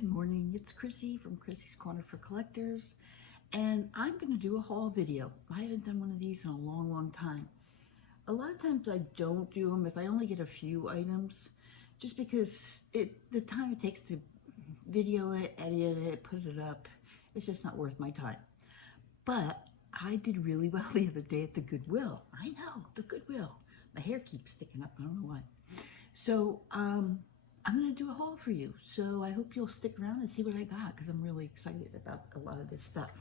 Good morning, it's Chrissy from Chrissy's Corner for Collectors, and I'm going to do a haul video. I haven't done one of these in a long time. A lot of times I don't do them if I only get a few items, just because the time it takes to video it, edit it, put it up, it's just not worth my time. But I did really well the other day at the Goodwill. I know, the Goodwill. My hair keeps sticking up, I don't know why. So, I'm going to do a haul for you, so I hope you'll stick around and see what I got, because I'm really excited about a lot of this stuff.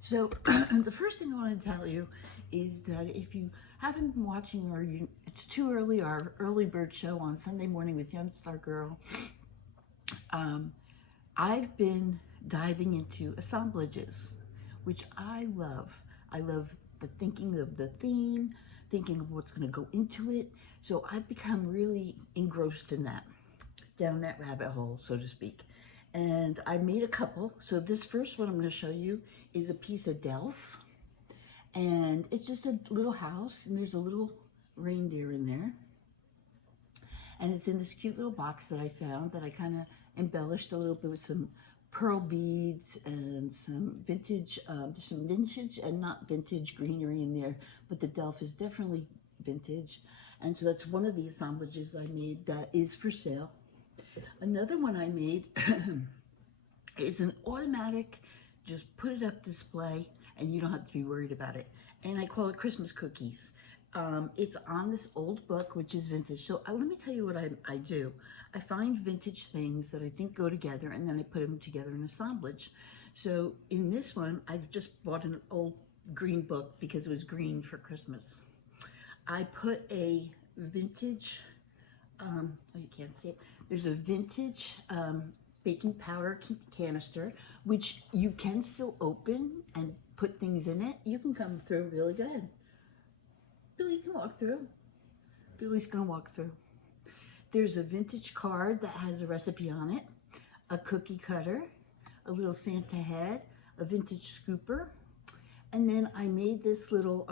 So the first thing I want to tell you is that if you haven't been watching It's Too Early, our early bird show on Sunday morning with Young Star Girl, I've been diving into assemblages, which I love. I love the thinking of the theme, thinking of what's going to go into it, so I've become really engrossed in that. Down that rabbit hole, so to speak. And I made a couple. So this first one I'm going to show you is a piece of Delft. And it's just a little house, and there's a little reindeer in there. And it's in this cute little box that I found that I kind of embellished a little bit with some pearl beads and some vintage, there's some vintage and not vintage greenery in there, but the Delft is definitely vintage. And so that's one of the assemblages I made that is for sale. Another one I made is an automatic, just put it up display and you don't have to be worried about it. And I call it Christmas cookies. It's on this old book, which is vintage. So let me tell you what I do. I find vintage things that I think go together, and then I put them together in assemblage. So in this one, I just bought an old green book because it was green for Christmas. I put a vintage, oh, you can't see it. There's a vintage baking powder canister, which you can still open and put things in it. You can come through really good. Billy, you can walk through. Billy's gonna walk through. There's a vintage card that has a recipe on it, a cookie cutter, a little Santa head, a vintage scooper, and then I made this little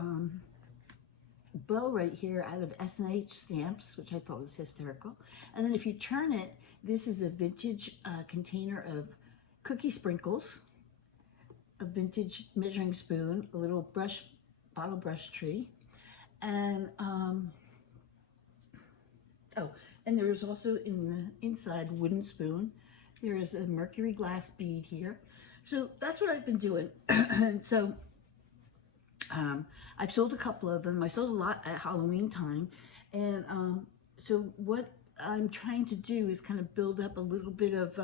bow right here out of S&H stamps, which I thought was hysterical. And then if you turn it, this is a vintage container of cookie sprinkles, a vintage measuring spoon, a little bottle brush tree, and and there is also in the inside wooden spoon. There is a mercury glass bead here. So that's what I've been doing. And so I've sold a couple of them. I sold a lot at Halloween time. And so what I'm trying to do is kind of build up a little bit of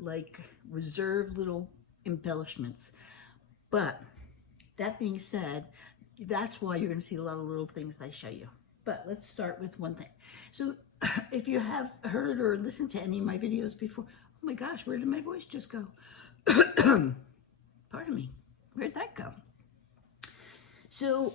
like reserve little embellishments. But that being said, that's why you're going to see a lot of little things I show you. But let's start with one thing. So if you have heard or listened to any of my videos before, oh my gosh, where did my voice just go? Pardon me. Where'd that go? So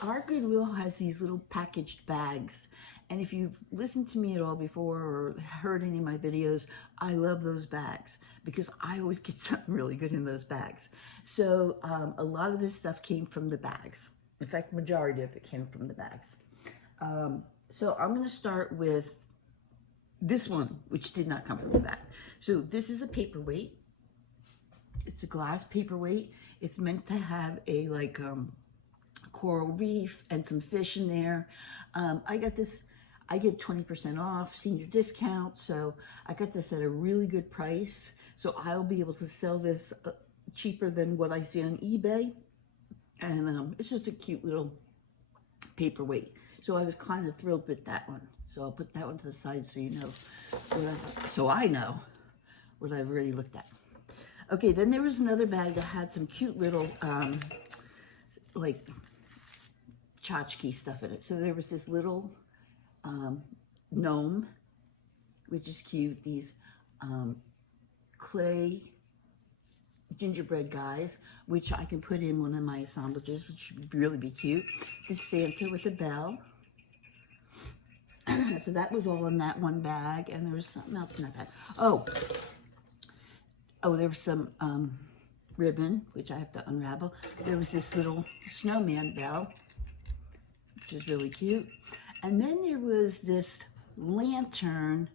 our Goodwill has these little packaged bags, and if you've listened to me at all before or heard any of my videos, I love those bags because I always get something really good in those bags. So a lot of this stuff came from the bags. In fact, the majority of it came from the bags. So I'm going to start with this one, which did not come from the bag. So this is a paperweight. It's a glass paperweight. It's meant to have a like coral reef and some fish in there. I got this, I get 20% off senior discount. So I got this at a really good price. So I'll be able to sell this cheaper than what I see on eBay. And it's just a cute little paperweight. So I was kind of thrilled with that one. So I'll put that one to the side so you know so I know what I've already looked at. Okay, then there was another bag that had some cute little, like, tchotchke stuff in it. So there was this little gnome, which is cute. These clay gingerbread guys, which I can put in one of my assemblages, which would really be cute. This Santa with a bell. So that was all in that one bag, and there was something else in that bag. Oh, there was some ribbon, which I have to unravel. There was this little snowman bell, which is really cute. And then there was this lantern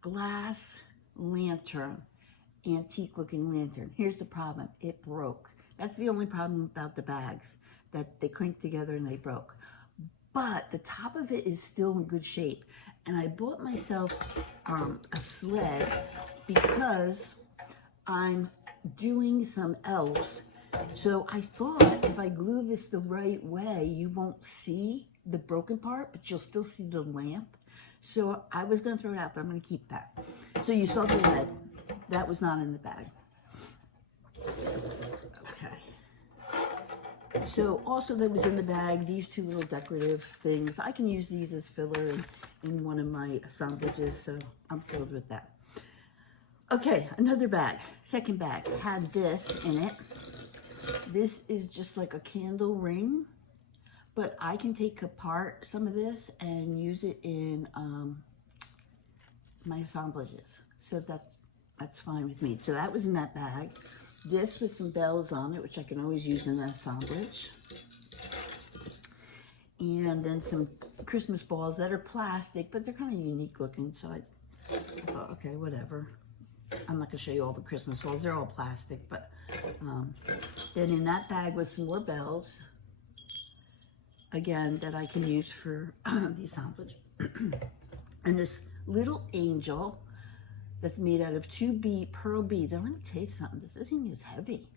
glass lantern, antique looking lantern. Here's the problem, it broke. That's the only problem about the bags, that they clinked together and they broke. But the top of it is still in good shape. And I bought myself a sled because I'm doing some elves. So I thought if I glue this the right way, you won't see the broken part, but you'll still see the lamp. So I was going to throw it out, but I'm going to keep that. So you saw the lead. That was not in the bag. Okay. So also that was in the bag, these two little decorative things. I can use these as filler in one of my assemblages, so I'm thrilled with that. Okay, another bag, second bag, had this in it. This is just like a candle ring, but I can take apart some of this and use it in my assemblages. So that's fine with me. So that was in that bag. This with some bells on it, which I can always use in an assemblage. And then some Christmas balls that are plastic, but they're kind of unique looking. So I thought, okay, whatever. I'm not going to show you all the Christmas balls. They're all plastic. But then in that bag was some more bells. Again, that I can use for the assemblage. And this little angel that's made out of 2 pearl beads. And let me tell you something, this thing is heavy.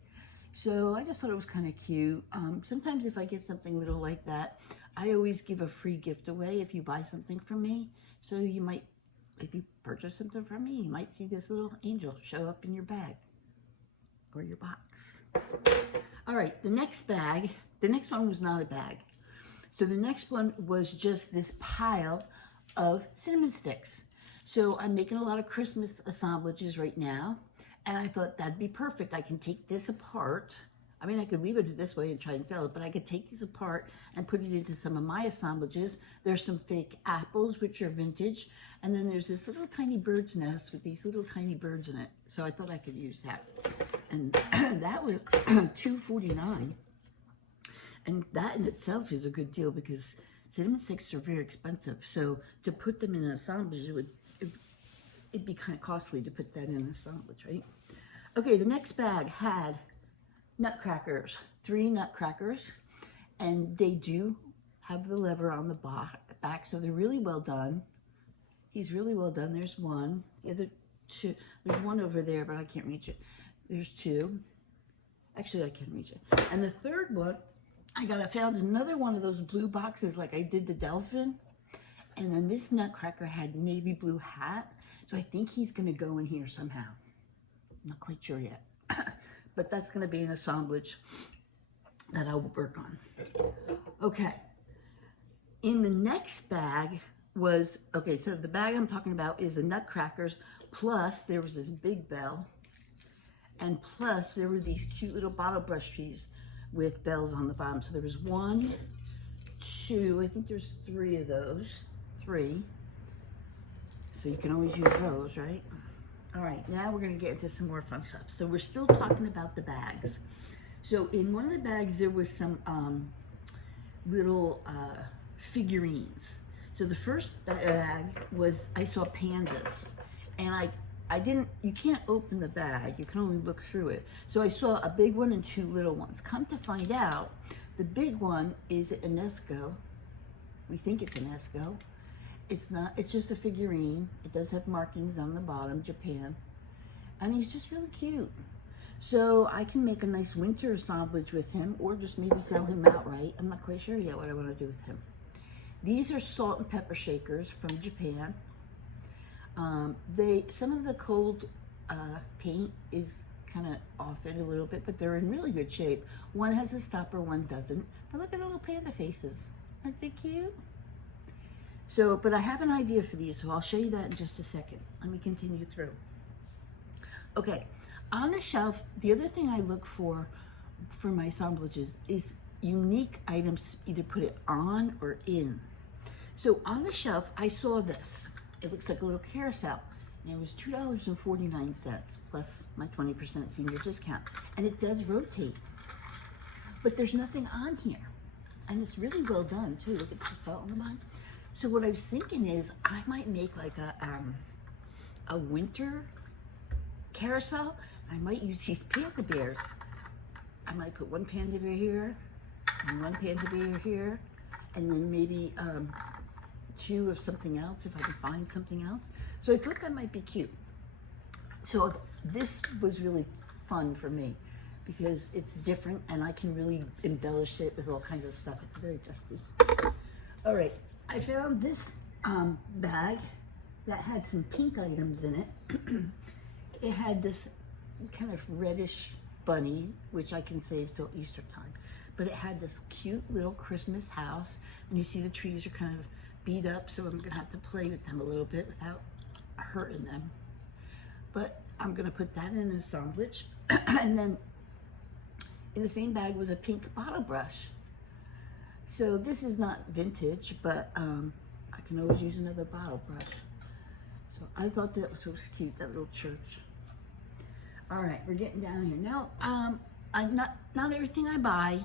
So I just thought it was kind of cute. Sometimes if I get something little like that, I always give a free gift away if you buy something from me. So you might, if you purchase something from me, you might see this little angel show up in your bag or your box. All right, the next bag, the next one was not a bag. So the next one was just this pile of cinnamon sticks. So I'm making a lot of Christmas assemblages right now, and I thought that'd be perfect. I can take this apart. I mean, I could leave it this way and try and sell it, but I could take this apart and put it into some of my assemblages. There's some fake apples, which are vintage, and then there's this little tiny bird's nest with these little tiny birds in it. So I thought I could use that. And that was $2.49. And that in itself is a good deal because cinnamon sticks are very expensive. So to put them in an assemblage, it'd be kind of costly to put that in an assemblage, right? Okay, the next bag had nutcrackers, 3 nutcrackers, and they do have the lever on the back, so they're really well done. He's really well done. There's one. The other 2, there's one over there, but I can't reach it. There's 2. Actually, I can reach it. And the third one, I found another one of those blue boxes like I did the Delphin. And then this nutcracker had navy blue hat. So I think he's going to go in here somehow. I'm not quite sure yet. But that's going to be an assemblage that I will work on. Okay. In the next bag was, okay, so the bag I'm talking about is the nutcrackers, plus there was this big bell, and plus there were these cute little bottle brush trees with bells on the bottom. So there was 1, 2, I think there's 3 of those. 3. So you can always use those, right? All right, now we're going to get into some more fun stuff. So we're still talking about the bags. So in one of the bags, there was some little figurines. So the first bag was, I saw pandas. And I didn't, you can't open the bag. You can only look through it. So I saw a big one and 2 little ones. Come to find out, the big one is an Esco. We think it's an Esco. It's not, it's just a figurine. It does have markings on the bottom, Japan. And he's just really cute. So I can make a nice winter assemblage with him or just maybe sell him outright. I'm not quite sure yet what I want to do with him. These are salt and pepper shakers from Japan. Some of the cold paint is kind of off it a little bit, but they're in really good shape. One has a stopper, one doesn't. But look at the little panda faces. Aren't they cute? So, but I have an idea for these, so I'll show you that in just a second. Let me continue through. Okay, on the shelf, the other thing I look for my assemblages is unique items, either put it on or in. So on the shelf, I saw this. It looks like a little carousel, and it was $2.49 plus my 20% senior discount, and it does rotate. But there's nothing on here, and it's really well done too. Look at this felt on the bottom. So what I was thinking is I might make like a winter carousel. I might use these panda bears. I might put one panda bear here and one panda bear here, and then maybe 2 of something else if I can find something else. So I thought that might be cute. So this was really fun for me because it's different and I can really embellish it with all kinds of stuff. It's very dusty. All right, I found this bag that had some pink items in it. It had this kind of reddish bunny, which I can save till Easter time. But it had this cute little Christmas house, and you see the trees are kind of beat up, so I'm gonna have to play with them a little bit without hurting them. But I'm gonna put that in an assemblage. And then in the same bag was a pink bottle brush. So this is not vintage, but I can always use another bottle brush. So I thought that was so cute, that little church. All right, we're getting down here. Now, not everything I buy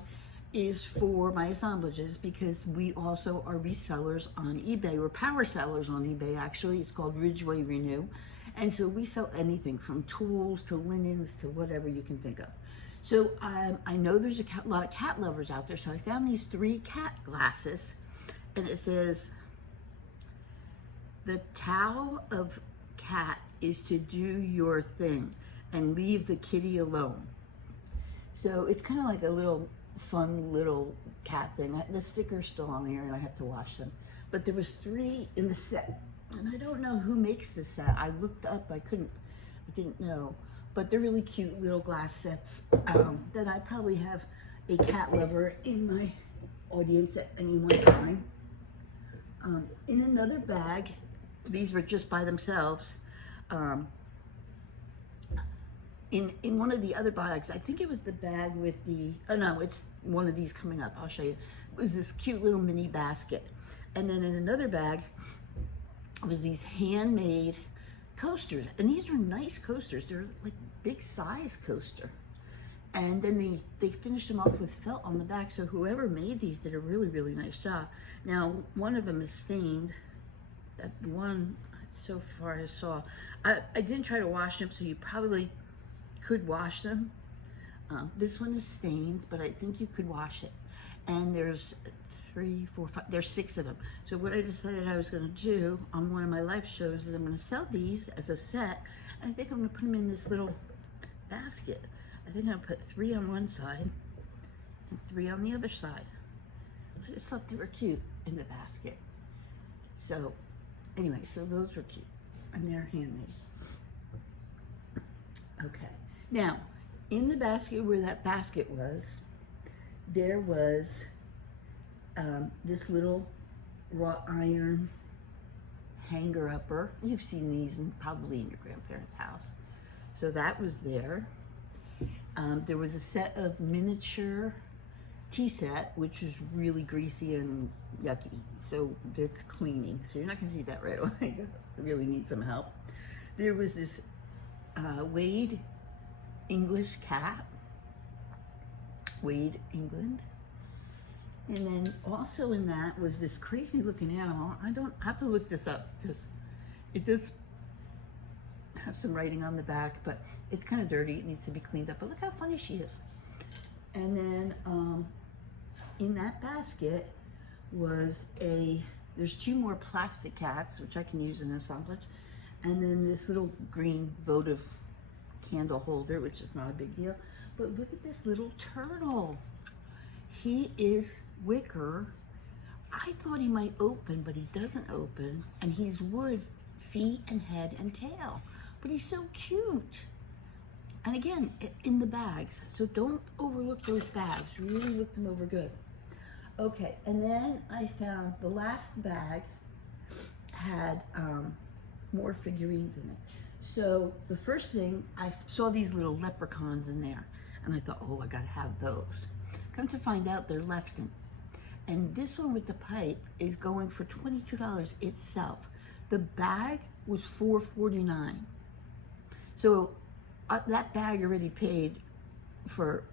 is for my assemblages, because we also are resellers on eBay. We're power sellers on eBay, actually. It's called Ridgeway Renew. And so we sell anything from tools to linens to whatever you can think of. So I know there's a lot of cat lovers out there. So I found these 3 cat glasses, and it says, "The Tao of cat is to do your thing and leave the kitty alone." So it's kind of like a little fun little cat thing. The sticker's still on here and I have to wash them. But there was 3 in the set, and I don't know who makes this set. I looked up, I didn't know. But they're really cute little glass sets that I probably have a cat lover in my audience at any one time. In another bag, these were just by themselves. In one of the other bags, I think it was the bag with the, oh no, it's one of these coming up, I'll show you. It was this cute little mini basket. And then in another bag was these handmade coasters. And these are nice coasters. They're like big size coaster. And then they finished them off with felt on the back. So whoever made these did a really, really nice job. Now, one of them is stained. That one, so far I saw. I didn't try to wash them, so you probably could wash them. This one is stained, but I think you could wash it. And there's 3, 4, 5, there's 6 of them. So what I decided I was gonna do on one of my live shows is I'm gonna sell these as a set, and I think I'm gonna put them in this little basket. I think I'll put 3 on one side and 3 on the other side. I just thought they were cute in the basket. So anyway, so those were cute, and they're handmade. Okay, now in the basket where that basket was, there was this little wrought iron hanger upper. You've seen these probably in your grandparents' house. So that was there. There was a set of miniature tea set, which was really greasy and yucky. So that's cleaning. So you're not gonna see that right away. I really need some help. There was this Wade English cat, Wade, England. And then also in that was this crazy looking animal. I don't have to look this up because it does have some writing on the back, but it's kind of dirty. It needs to be cleaned up. But look how funny she is. And then in that basket was there's 2 more plastic cats, which I can use in an assemblage. And then this little green votive candle holder, which is not a big deal. But look at this little turtle. He is wicker. I thought he might open, but he doesn't open. And he's wood, feet and head and tail. But he's so cute. And again, in the bags. So don't overlook those bags. Really look them over good. Okay, and then I found the last bag had more figurines in it. So the first thing, I saw these little leprechauns in there. And I thought, oh, I gotta have those. Come to find out, they're Lefton. And this one with the pipe is going for $22 itself. The bag was $4.49. So that bag already paid for,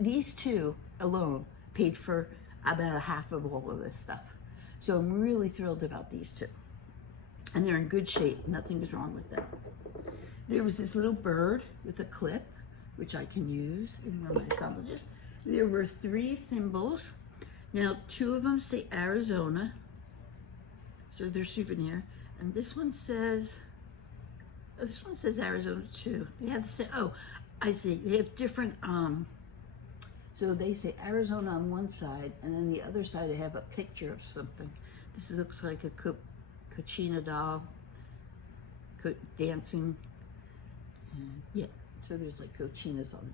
these 2 alone paid for about half of all of this stuff. So I'm really thrilled about these 2. And they're in good shape, nothing's wrong with them. There was this little bird with a clip, which I can use in one of my assemblages. There were 3 thimbles. Now, 2 of them say Arizona, so they're souvenir. And this one says, oh, this one says Arizona too. They have the same, oh, I see, they have different, so they say Arizona on one side, and then the other side they have a picture of something. This looks like a Cochina doll, dancing. Yeah, so there's like cochinas on it.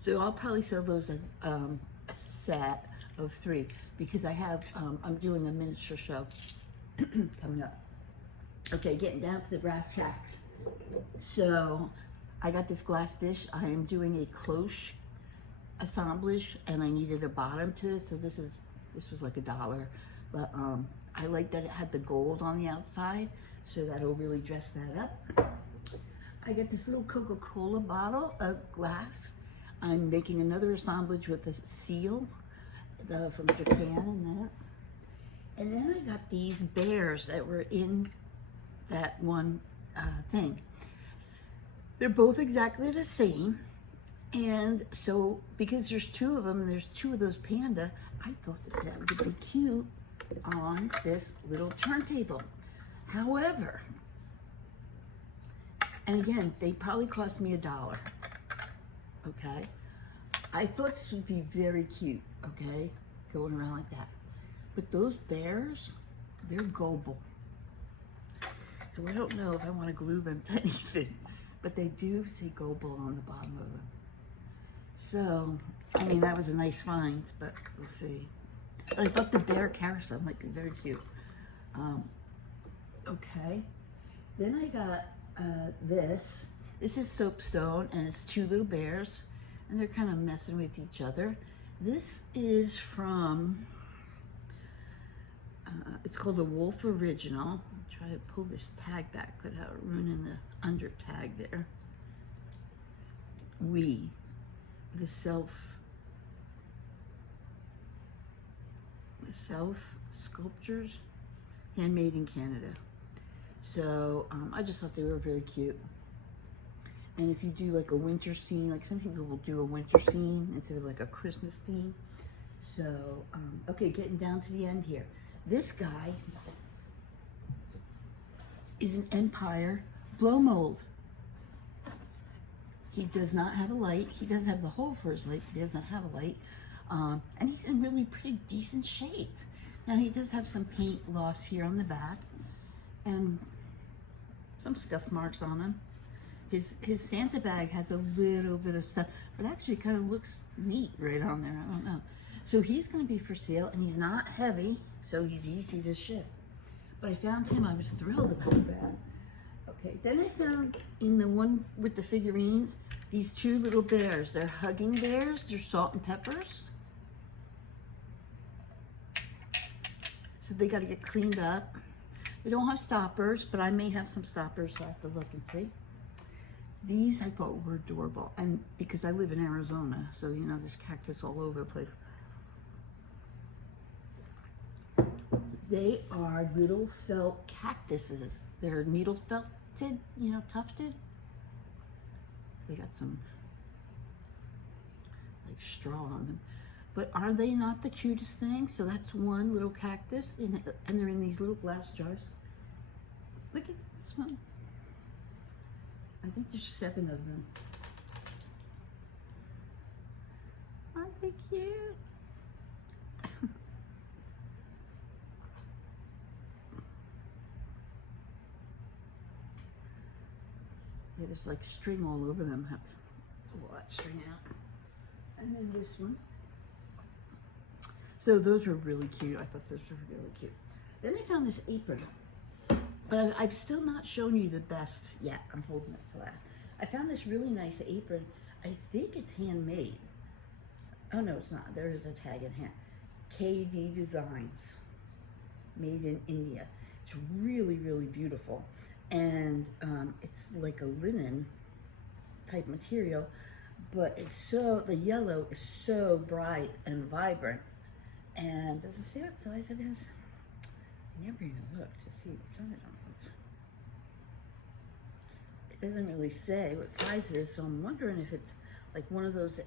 So I'll probably sell those as a set of 3 because I have, I'm doing a miniature show coming up. Okay, getting down to the brass tacks. So I got this glass dish. I am doing a cloche assemblage and I needed a bottom to it. So this was like $1, but I like that it had the gold on the outside. So that'll really dress that up. I got this little Coca-Cola bottle of glass. I'm making another assemblage with a seal from Japan and that. And then I got these bears that were in that one thing. They're both exactly the same. And so, because there's 2 of them and there's 2 of those panda, I thought that would be cute on this little turntable. However, and again, they probably cost me $1, okay? I thought this would be very cute, okay? Going around like that. But those bears, they're gullible. So I don't know if I want to glue them to anything, but they do say gullible on the bottom of them. So, I mean, that was a nice find, but we'll see. But I thought the bear carousel might be very cute. Okay. Then I got this. This is soapstone, and it's 2 little bears, and they're kind of messing with each other. This is from, it's called the Wolf Original. I'll try to pull this tag back without ruining the under tag there. The self sculptures, handmade in Canada. So I just thought they were very cute. And if you do like a winter scene, like some people will do a winter scene instead of like a Christmas theme. So, okay, getting down to the end here. This guy is an Empire blow mold. He does not have a light. He does have the hole for his light, but he does not have a light. And he's in really pretty decent shape. Now he does have some paint loss here on the back and some scuff marks on him. His Santa bag has a little bit of stuff, but actually kind of looks neat right on there. I don't know. So he's going to be for sale, and he's not heavy, so he's easy to ship. But I found him. I was thrilled about that. Okay, then I found in the one with the figurines, these 2 little bears. They're hugging bears. They're salt and peppers. So they got to get cleaned up. They don't have stoppers, but I may have some stoppers, so I have to look and see. These I thought were adorable, and because I live in Arizona, so you know there's cactus all over the place. They are little felt cactuses. They're needle felted, you know, tufted. They got some like straw on them. But are they not the cutest thing? So that's one little cactus, and they're in these little glass jars. Look at this one. I think there's 7 of them. Aren't they cute? Yeah, there's like string all over them. I have to pull that string out. And then this one. So those were really cute. I thought those were really cute. Then I found this apron. But I've still not shown you the best yet. I'm holding it flat. I found this really nice apron. I think it's handmade. Oh no, it's not. There is a tag in here. KD Designs. Made in India. It's really, really beautiful. And it's like a linen type material. But it's so, the yellow is so bright and vibrant. And does it say what size it is? I never even looked to see what's on it. doesn't really say what size it is, so I'm wondering if it's like one of those,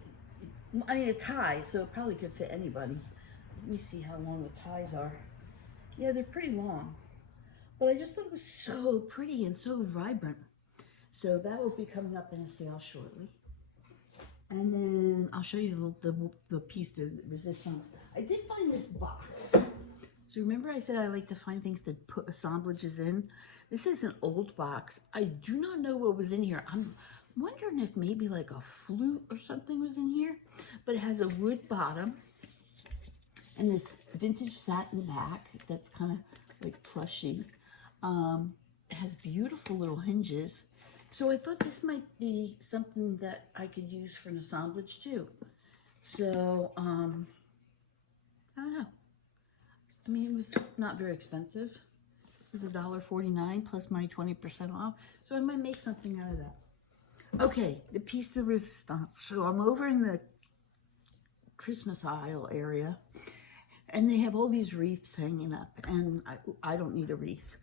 I mean, a tie, so it probably could fit anybody. Let me see how long the ties are. Yeah, they're pretty long, but I just thought it was so pretty and so vibrant. So that will be coming up in a sale shortly. And then I'll show you the piece de resistance. I did find this box. So remember I said I like to find things to put assemblages in? This is an old box. I do not know what was in here. I'm wondering if maybe like a flute or something was in here. But it has a wood bottom and this vintage satin back that's kind of like plushy. It has beautiful little hinges. So I thought this might be something that I could use for an assemblage too. So, I don't know. I mean, it was not very expensive. It was $1.49 plus my 20% off. So I might make something out of that. Okay, the piece de resistance. So I'm over in the Christmas aisle area, and they have all these wreaths hanging up, and I don't need a wreath.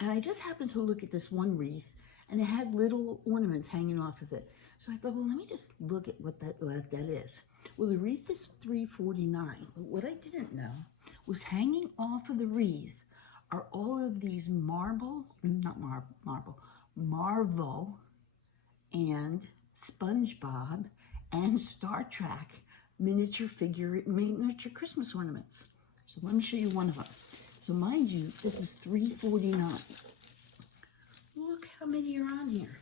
And I just happened to look at this one wreath, and it had little ornaments hanging off of it. So I thought, well, let me just look at what that is. Well, the wreath is $3.49. But what I didn't know was hanging off of the wreath are all of these Marvel and SpongeBob and Star Trek miniature Christmas ornaments. So let me show you one of them. So mind you, this was $3.49. Look how many are on here.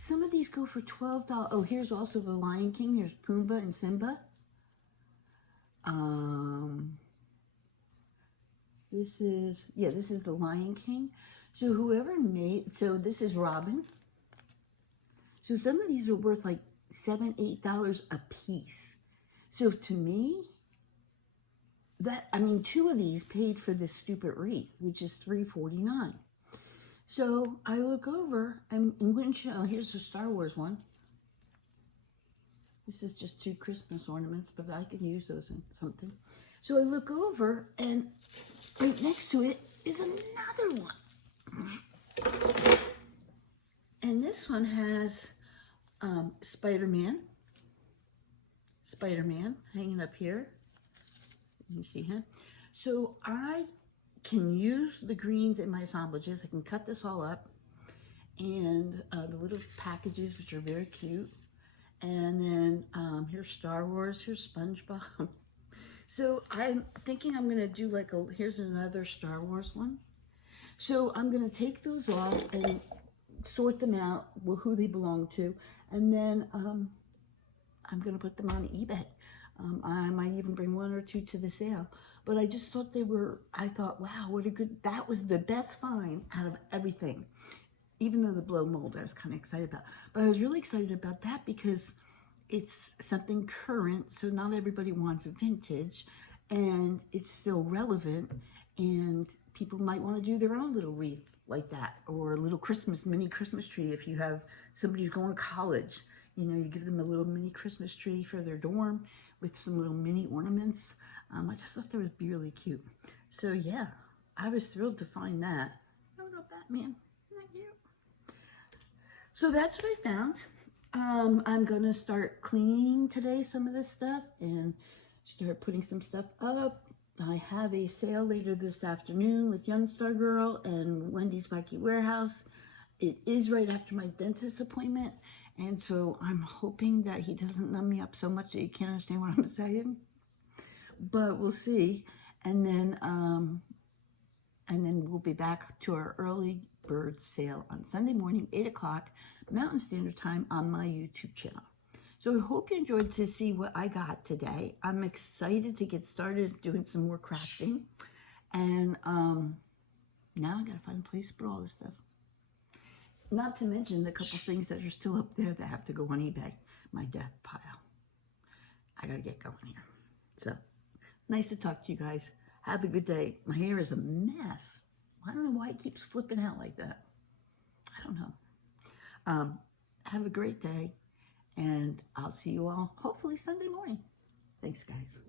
Some of these go for $12. Oh, here's also the Lion King. Here's Pumbaa and Simba. This is the Lion King. So whoever made, so this is Robin. So some of these are worth like $7, $8 a piece. So to me, two of these paid for this stupid wreath, which is $3.49. So I look over, and wouldn't show, here's the Star Wars one. This is just 2 Christmas ornaments, but I can use those in something. So I look over, and right next to it is another one. And this one has Spider-Man hanging up here. You see him? So I can use the greens in my assemblages. I can cut this all up, and the little packages, which are very cute. And then here's Star Wars, here's SpongeBob. So I'm thinking I'm gonna do like here's another Star Wars one. So I'm gonna take those off and sort them out, who they belong to, and then I'm gonna put them on eBay. I might even bring 1 or 2 to the sale. But I just thought I thought, wow, what a good, that was the best find out of everything. Even though the blow mold I was kind of excited about. But I was really excited about that because it's something current, so not everybody wants vintage, and it's still relevant, and people might want to do their own little wreath like that, or a little mini Christmas tree if you have somebody who's going to college. You know, you give them a little mini Christmas tree for their dorm with some little mini ornaments. I just thought that would be really cute. So yeah, I was thrilled to find that. Oh, no, Batman, not you. So that's what I found. I'm gonna start cleaning today some of this stuff and start putting some stuff up. I have a sale later this afternoon with Young Star Girl and Wendy's Wacky Warehouse. It is right after my dentist appointment, and so I'm hoping that he doesn't numb me up so much that you can't understand what I'm saying. But we'll see. And then we'll be back to our early bird sale on Sunday morning, 8 o'clock Mountain Standard Time on my YouTube channel. So I hope you enjoyed to see what I got today. I'm excited to get started doing some more crafting. And now I gotta find a place to put all this stuff. Not to mention the couple things that are still up there that have to go on eBay. My death pile. I gotta get going here. So, nice to talk to you guys. Have a good day. My hair is a mess. I don't know why it keeps flipping out like that. I don't know. Have a great day, and I'll see you all hopefully Sunday morning. Thanks, guys.